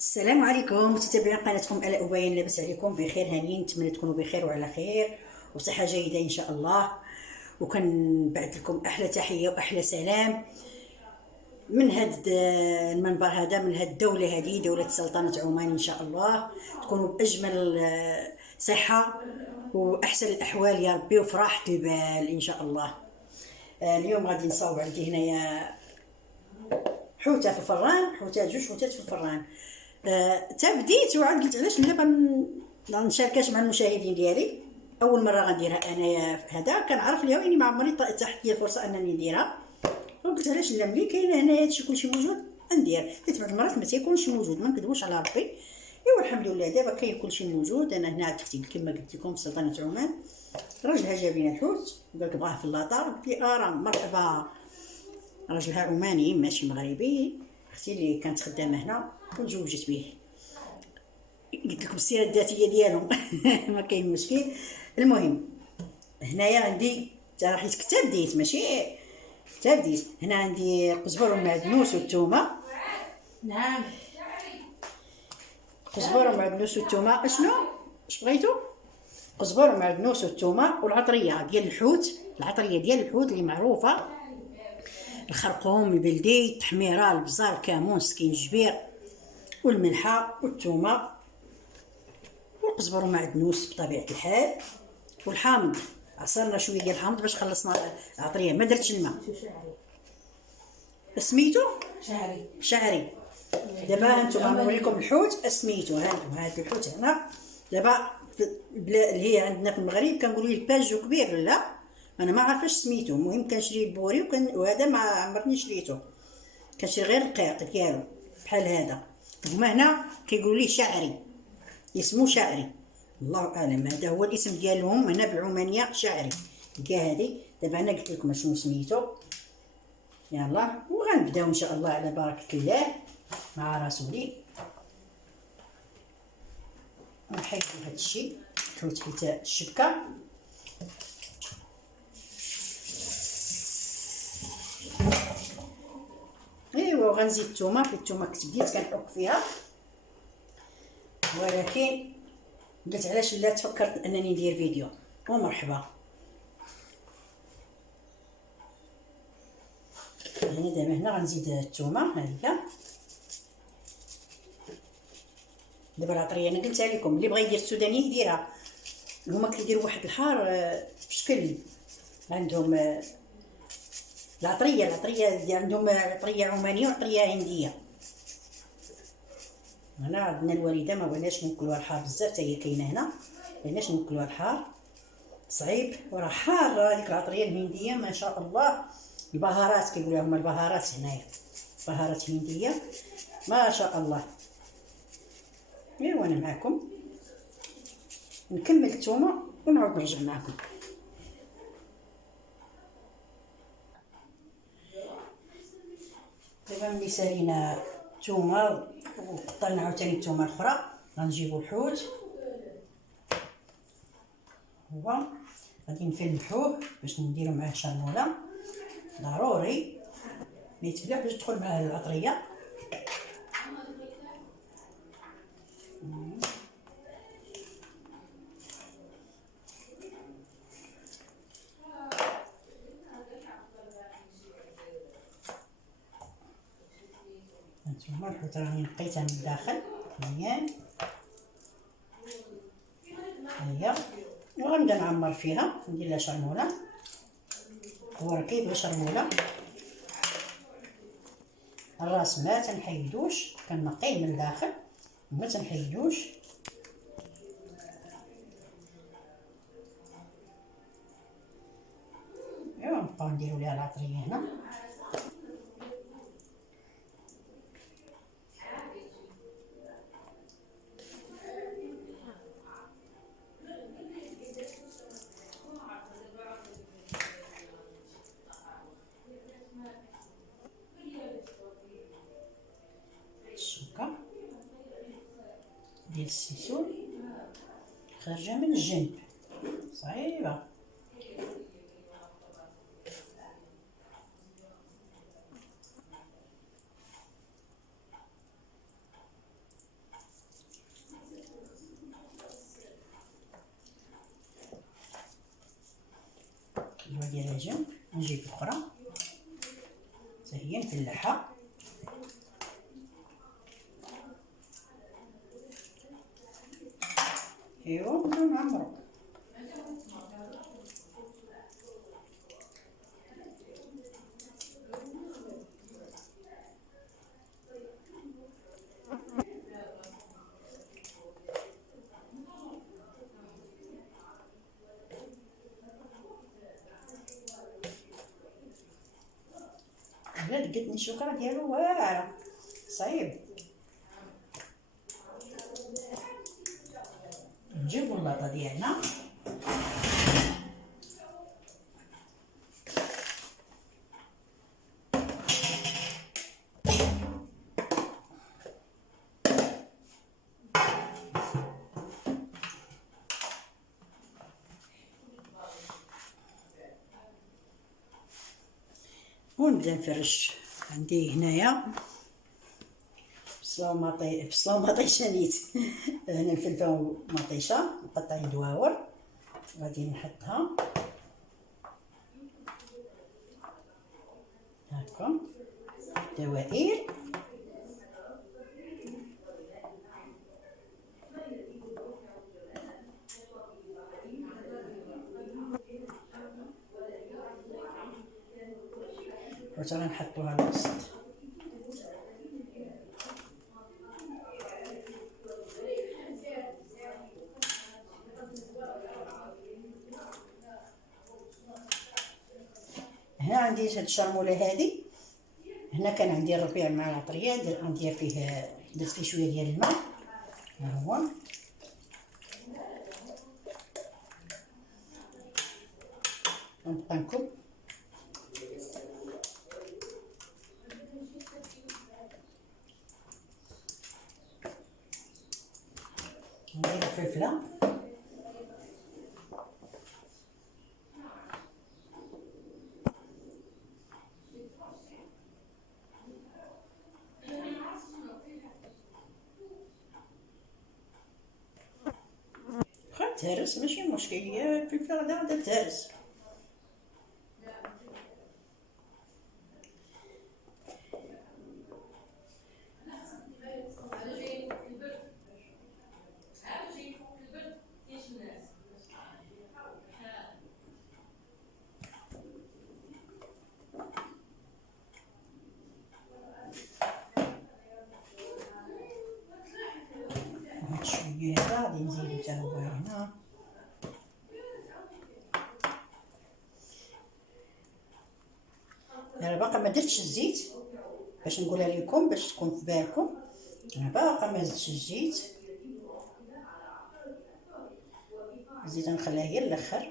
السلام عليكم متابعين قناتكم الاء أبين. لاباس عليكم؟ بخير هانيين، نتمنى تكونوا بخير وعلى خير وصحه جيده ان شاء الله. وكنبعث لكم احلى تحيه واحلى سلام من هاد المنبر هذا، من هاد الدوله هذه، دوله سلطنه عمان. ان شاء الله تكونوا باجمل صحه واحسن الاحوال يا ربي، وفراحه البال ان شاء الله. اليوم غادي نصاوب عندي هنايا حوته في الفران، جوج حوتات في الفران. تا بديت وعاد قلت علاش لا نشاركاش مع المشاهدين ديالي. اول مره غنديرها انايا هذا، كنعرف ليها واني ما عمرني تحت لي الفرصه انني نديرها، وقلت علاش لا ملي كاينه هنايا هادشي كلشي موجود ندير. حيت بعض المرات ما تيكونش موجود، ما نكذبوش على ربي. ايوا الحمد لله دابا كاين كلشي موجود. انا هنا عرفتي كما قلت لكم في سلطنه عمان. راجلها جاب لنا الحوت قال لك بغاه في اللاطه، قلت لي راه مرحبا. راجلها عماني ماشي مغربي، اختي اللي كانت خدامه هنا وتزوجت به. قلت لكم السيره الذاتيه ديالهم ما كاين مشكل. المهم هنايا عندي راح كتاب ديت، ماشي كتاب ديت. هنا عندي قزبر ومعدنوس والثومه. نعم، قزبر ومعدنوس والثومه. اشنو اش بغيتو؟ قزبر ومعدنوس والثومه والعطريه ديال الحوت. العطريه ديال الحوت اللي معروفه: الخرقوم البلدي، التحميره، البزار، الكمون، السكينجبير والملحه والثومه والقزبر ومعدنوس بطبيعه الحال. والحامض، عصرنا شويه ديال الحامض باش خلصنا العطريه، ما درتش الماء. سميتو شعري. دابا هانتوما نوريكم الحوت سميتو. هانتوما هاد الحوت هنا دابا اللي هي عندنا في المغرب كنقولوا ليه الباجو كبير. لا انا ما عارفاش سميتو. المهم كنشري البوري وهذا ما عمرني شريتو، كنشري غير القيق ديالو بحال هذا. هما هنا كيقولوا ليه شعري، اسمه شعري، الله اعلم. هذا هو الاسم ديالهم هنا بالعمانيه، شعري. كاع هذه دابا انا قلت لكم شنو سميتو. يلا وغنبداو ان شاء الله على بركه الله مع رسولي. نحيدو هذا الشيء حوت حيت الشبكه. ايوا غنزيد الثومه. في الثومه كنت بديت كنحك فيها، ولكن قلت علاش لا تفكرت انني ندير فيديو. ومرحبا. يعني دابا هنا غنزيد الثومه هذيك. دابا العطريه انا قلت لكم اللي بغى يدير السودانيه يديرها. هما كيديروا واحد الحار في شكل عندهم العطريه ديال عندهم عطريه عمانيه وعطريه هنديه. هنا عندنا الوريده ما بغيناش ناكلوها الحار بزاف، حتى هي كاينه هنا، بغيناش ناكلوها الحار صعيب وراه حاره. هذيك العطريه الهنديه ما شاء الله، البهارات كيقولوا هما البهارات هنايا، بهارات هنديه ما شاء الله. ايوا انا معكم نكمل الثومه ونعاود نرجع معكم. دابا ملي سالينا الثومه وقطعنا عاوتاني الثومه الاخرى، غنجيبو الحوت. هو غادي نفلحوه باش نديرو معاه شرموله، ضروري يتفلح باش تدخل معاه العطريه. هانتوما الحوت راني نقيتها من الداخل مزيان. هيا وغنبدا نعمر فيها، ندير لها شرموله. هو راه كيبغي شرموله. الراس ما تنحيدوش، كنقيه من الداخل وما تنحيدوش. ايوا نبقاو نديرو ليها العطريه هنا. الشوكه ديال السيسول خارجه من الجنب صعيبه. نديرها جنب، نجيب اخرى حتى هي نفلحها. ايوا نبداو نعمرو. لا دقتني الشوكه ديالو واعره صعيب. نجيبو اللاطه ديالنا، ونبدا نفرش. عندي هنايا بصله ومطيشه نيت هنا الفلفل ومطيشه مقطعين دواور، غادي نحطها هكا دوائر. وتا غنحطوها الوسط. هنا عندي هاد الشرموله هادي، هنا كان عندي الربيع مع العطريه، ندير فيه درت فيه شويه ديال الماء، ها هو نبقى نكب. ندير الفلفله، تهرس ماشي مشكل، هي الفلفله غادا تهرس. هاد شويه هذا غادي نزيدو حتى هو هنا. انا باقا ما درتش الزيت باش نقولها لكم باش تكون في بالكم، انا باقا ما زدتش الزيت، الزيت نخليها هي الاخر.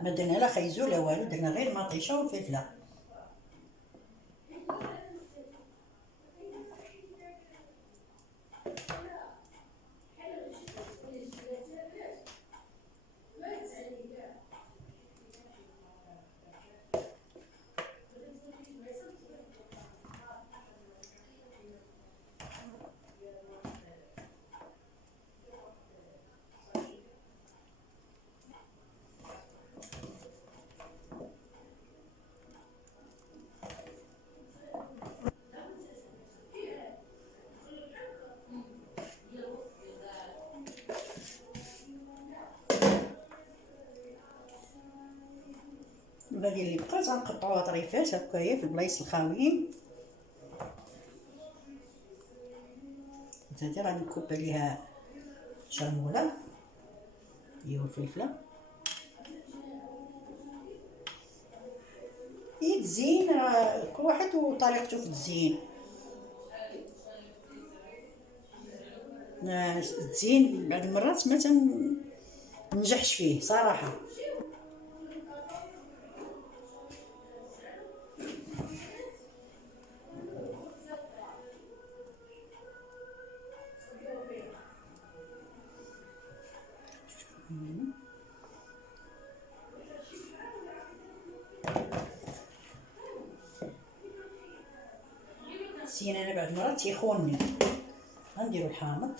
ما درنا لا خيزو لا والو، درنا غير مطيشه وفلفله. الباقي اللي بقى تنقطعوها طريفات هكايا في البلايص الخاويين. هادي غادي نكب عليها شرموله ايوا الفلفله، هي تزين كل واحد وطريقته في التزيين. تزين بعض المرات ما تنجحش فيه صراحه. سين انا بعد مرات تيخونني. غنديرو الحامض.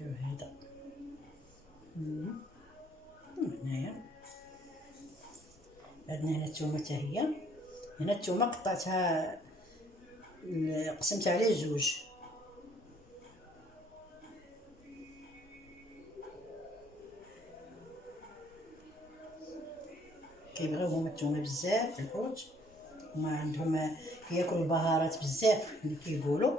هذا هنايا عندنا هنا الثومه حتى هي. هنا الثومه قطعتها قسمتها على جوج. كيبغيو هما الثومه بزاف في الحوت، هما عندهم كياكلوا البهارات بزاف اللي كيقولوا.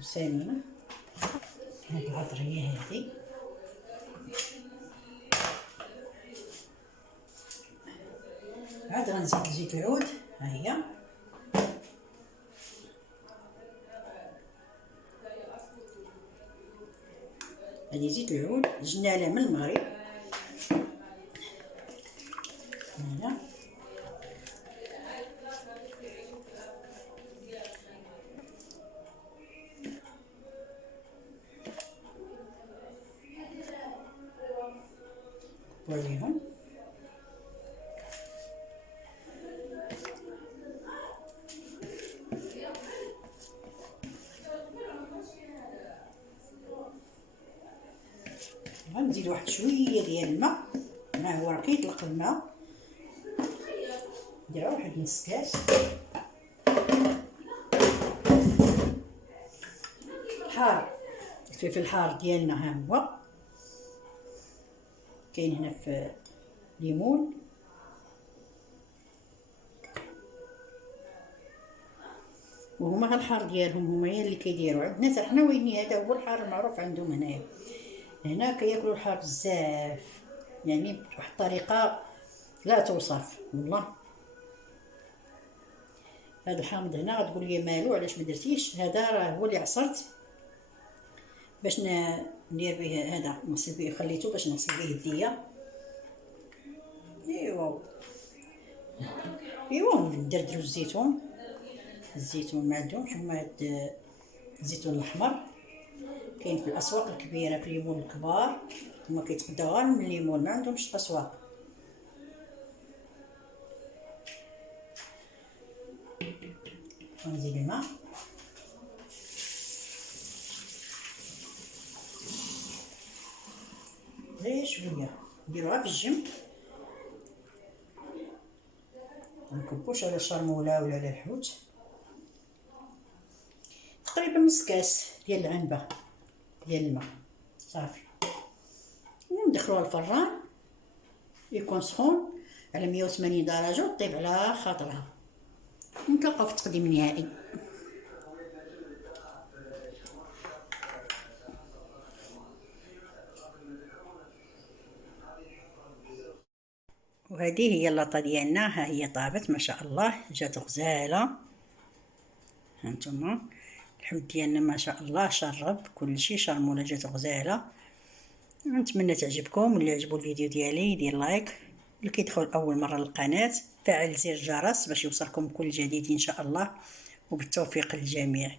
سامينة هاد العطرية هادي. عاد غنزيد زيت العود. ها هي هادي زيت العود جبنا عليه من المغرب. هنا وريهم غنزيد واحد شويه ديال الماء. هو راه كيطلق الماء. ندير واحد نص كاس. حار الفلفل الحار ديالنا ها هو كاين هنا في ليمون. وهما غير الحار ديالهم هما اللي كيديروا عندنا حتى حنا ويني. هذا هو الحار المعروف عندهم هنايا. هنا كياكلوا الحار بزاف، يعني بواحد الطريقه لا توصف والله. هذا الحامض هنا غتقول لي مالو علاش ما درتيش. هذا راه هو اللي عصرت باش ندير به. هذا نغسل به، خليته باش نغسل به يديا. ايوا ندردرو الزيتون. الزيتون ما عندهمش هما هاد الزيتون الاحمر كاين في الاسواق الكبيره، في الليمون الكبار هما كيتقداو غير من الليمون، ما عندهمش الاسواق. غنزيد الماء. غير شويه نديروها في الجنب، منكبوش على الشرموله ولا على الحوت. تقريبا نص كاس ديال العنبه ديال الماء صافي. وندخلوها الفران يكون سخون على 180 درجه وطيب على خاطرها. نتلاقاو في التقديم النهائي. وهذه هي اللاطه ديالنا. ها هي طابت ما شاء الله، جات غزاله. هانتوما الحوت ديالنا ما شاء الله شرب كلشي، شرموله جات غزاله. نتمنى تعجبكم، واللي عجبو الفيديو ديالي يدير لايك، اللي كيدخل اول مره للقناه فعل زر الجرس باش يوصلكم كل جديد ان شاء الله. وبالتوفيق للجميع.